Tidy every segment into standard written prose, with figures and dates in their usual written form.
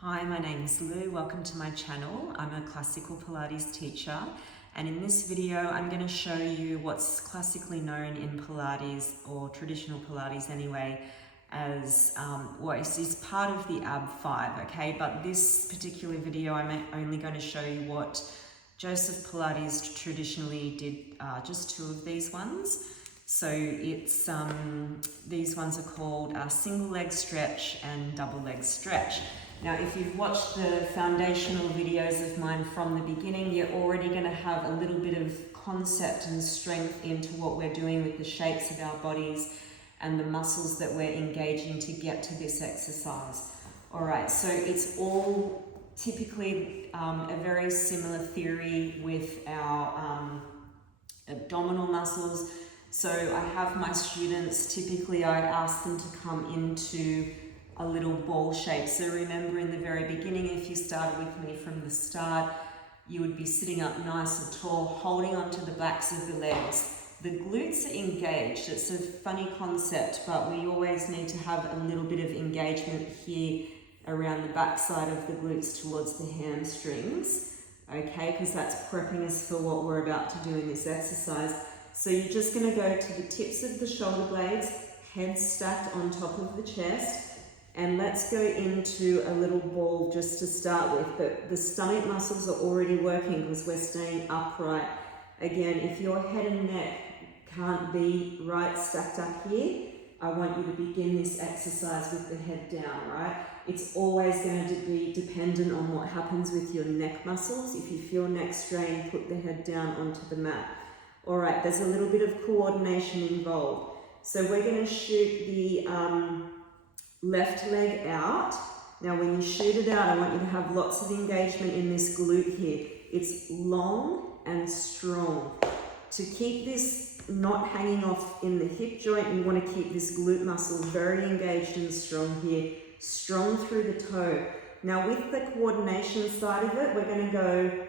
Hi, my name is Lou. Welcome to my channel. I'm a classical Pilates teacher, and in this video I'm going to show you what's classically known in Pilates, or traditional Pilates anyway, as is part of the AB5, okay? But this particular video I'm only going to show you what Joseph Pilates traditionally did, just two of these ones. So it's these ones are called single leg stretch and double leg stretch. Now, if you've watched the foundational videos of mine from the beginning, you're already going to have a little bit of concept and strength into what we're doing with the shapes of our bodies and the muscles that we're engaging to get to this exercise. All right, so it's all typically a very similar theory with our abdominal muscles. So I have my students, typically I ask them to come into a little ball shape. So remember, in the very beginning, if you started with me from the start, you would be sitting up nice and tall, holding onto the backs of the legs. The glutes are engaged. It's a funny concept, but we always need to have a little bit of engagement here around the back side of the glutes towards the hamstrings, okay? Because that's prepping us for what we're about to do in this exercise. So you're just going to go to the tips of the shoulder blades, head stacked on top of the chest. And let's go into a little ball just to start with, but the stomach muscles are already working because we're staying upright. Again, if your head and neck can't be right stacked up here, I want you to begin this exercise with the head down, right? It's always going to be dependent on what happens with your neck muscles. If you feel neck strain, put the head down onto the mat. All right, there's a little bit of coordination involved. So we're going to shoot the left leg out. Now when you shoot it out, I want you to have lots of engagement in this glute here. It's long and strong. To keep this not hanging off in the hip joint, you want to keep this glute muscle very engaged and strong here, strong through the toe. Now with the coordination side of it, we're going to go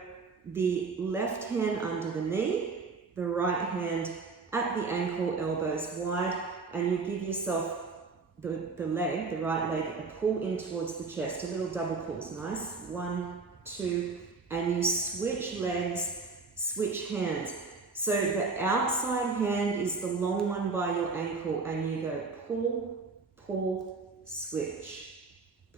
the left hand under the knee, the right hand at the ankle, elbows wide, and you give yourself the right leg, a pull in towards the chest, a little double pulls, nice, 1, 2, and you switch legs, switch hands. So the outside hand is the long one by your ankle, and you go pull, pull, switch,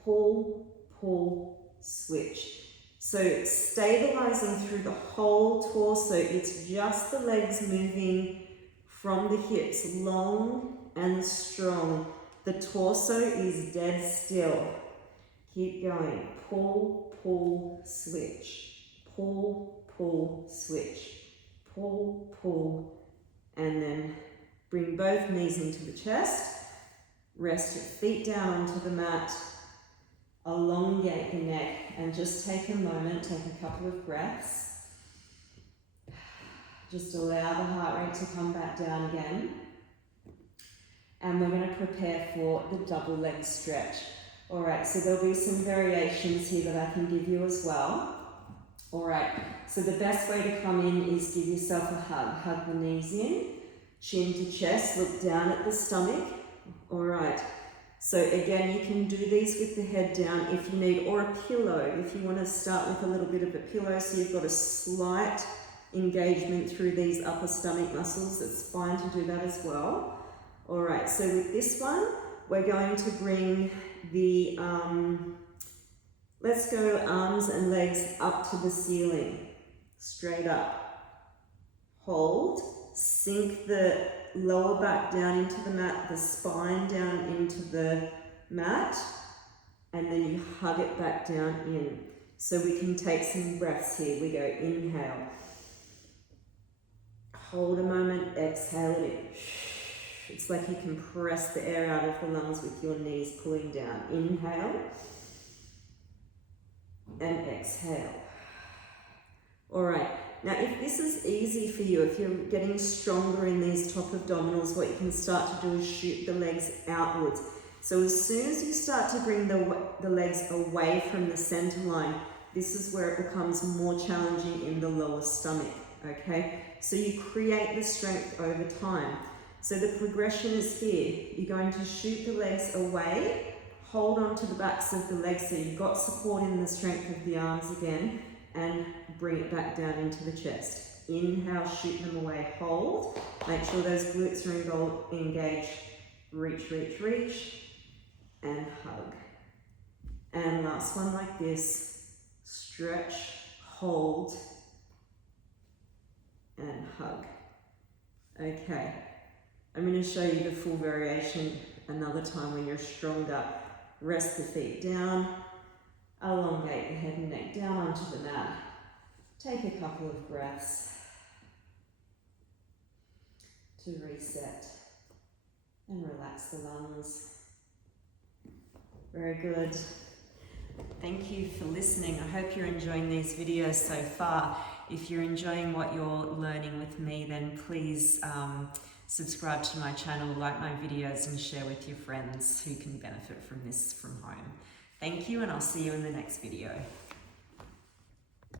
pull, pull, switch. So stabilizing through the whole torso, it's just the legs moving from the hips, long and strong. The torso is dead still. Keep going. Pull, pull, switch. Pull, pull, switch. Pull, pull, and then bring both knees into the chest. Rest your feet down onto the mat. Elongate the neck and just take a moment, take a couple of breaths. Just allow the heart rate to come back down again. And we're going to prepare for the double leg stretch. All right, so there'll be some variations here that I can give you as well. All right, so the best way to come in is give yourself a hug. Hug the knees in, chin to chest, look down at the stomach. All right, so again, you can do these with the head down if you need, or a pillow, if you want to start with a little bit of a pillow so you've got a slight engagement through these upper stomach muscles. It's fine to do that as well. All right, so with this one, we're going to bring the, let's go arms and legs up to the ceiling, straight up. Hold, sink the lower back down into the mat, the spine down into the mat, and then you hug it back down in. So we can take some breaths here. We go inhale, hold a moment, exhale it in. It's like you can press the air out of the lungs with your knees pulling down. Inhale and exhale. All right, now if this is easy for you, if you're getting stronger in these top abdominals, what you can start to do is shoot the legs outwards. So as soon as you start to bring the legs away from the center line, this is where it becomes more challenging in the lower stomach, okay? So you create the strength over time. So the progression is here. You're going to shoot the legs away, hold on to the backs of the legs so you've got support in the strength of the arms again, and bring it back down into the chest. Inhale, shoot them away, hold. Make sure those glutes are engaged. Reach, reach, reach, and hug. And last one like this. Stretch, hold, and hug. Okay, I'm going to show you the full variation another time when you're stronger. Rest the feet down, elongate the head and neck down onto the mat. Take a couple of breaths to reset and relax the lungs. Very good. Thank you for listening. I hope you're enjoying these videos so far. If you're enjoying what you're learning with me, then please subscribe to my channel, like my videos, and share with your friends who can benefit from this from home. Thank you, and I'll see you in the next video.